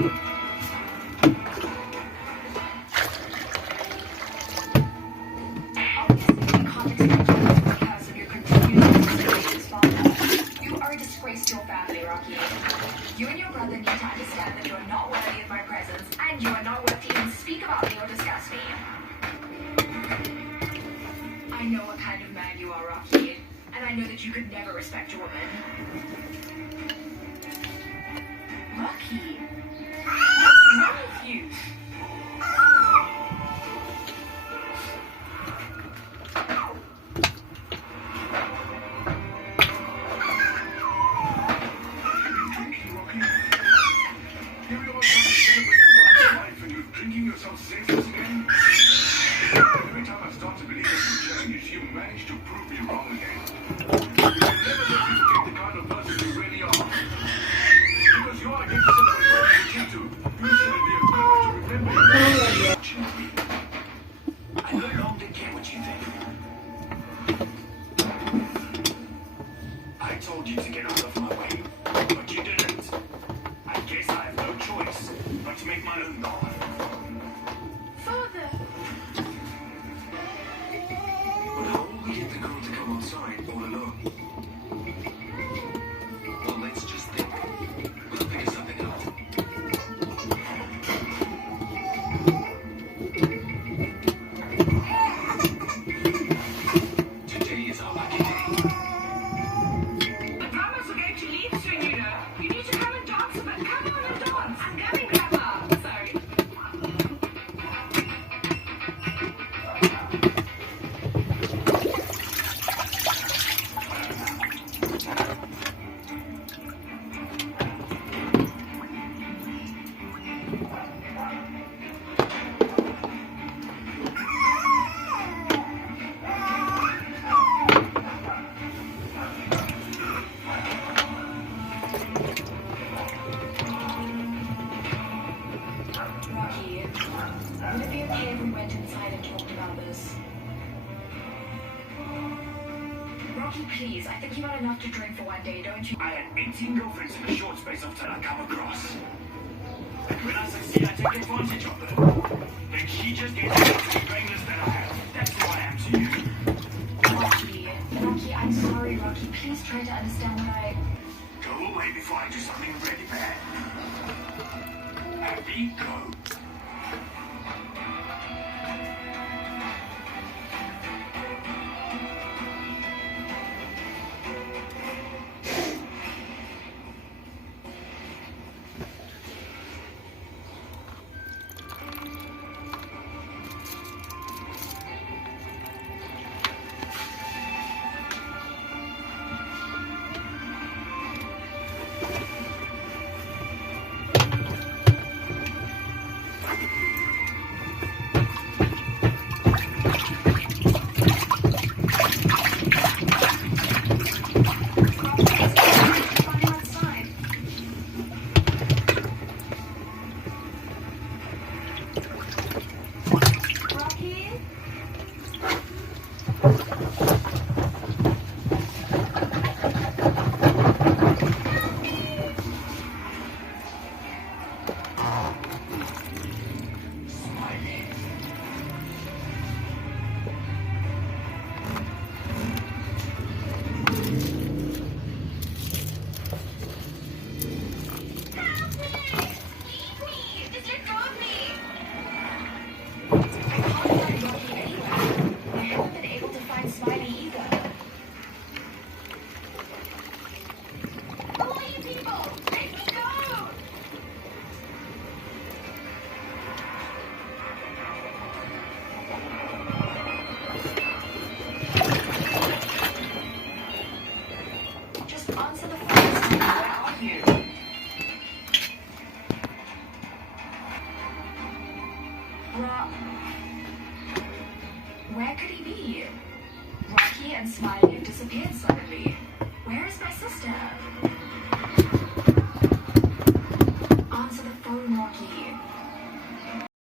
You and your brother need to understand that you are not worthy of my presence, and you are not worth to even speak about me or discuss me. I know what kind of man you are, Rocky, and I know that you could never respect a woman. Rocky, what's wrong with you? Every time I start to believe that you change, you manage to prove me wrong again. You never let me forget the kind of person you really are. Because you are against the celebrate you do. You shouldn't be equipped to remember your I no longer care what you think. I told you to get out of my way, but you didn't. I guess I have no choice but to make my own path. Get the girl to come outside all alone. Well, let's just think. We'll figure something out. Today is our lucky day. The drummers are going to leave soon, you know. You need to come and dance a bit. Come on and dance. I'm coming, Grandma. Sorry. Would it be okay if we went inside and talked about this? Rocky, please. I think you had enough to drink for one day, don't you? I had 18 girlfriends in a short space of time I come across. And when I succeed, I take advantage of them. Then she just gets the brainless that I have. That's who I am to you. Rocky, I'm sorry, Rocky. Please try to understand what I... Go away before I do something really bad. Happy, go. Where could he be? Rocky and Smiley have disappeared suddenly. Where is my sister?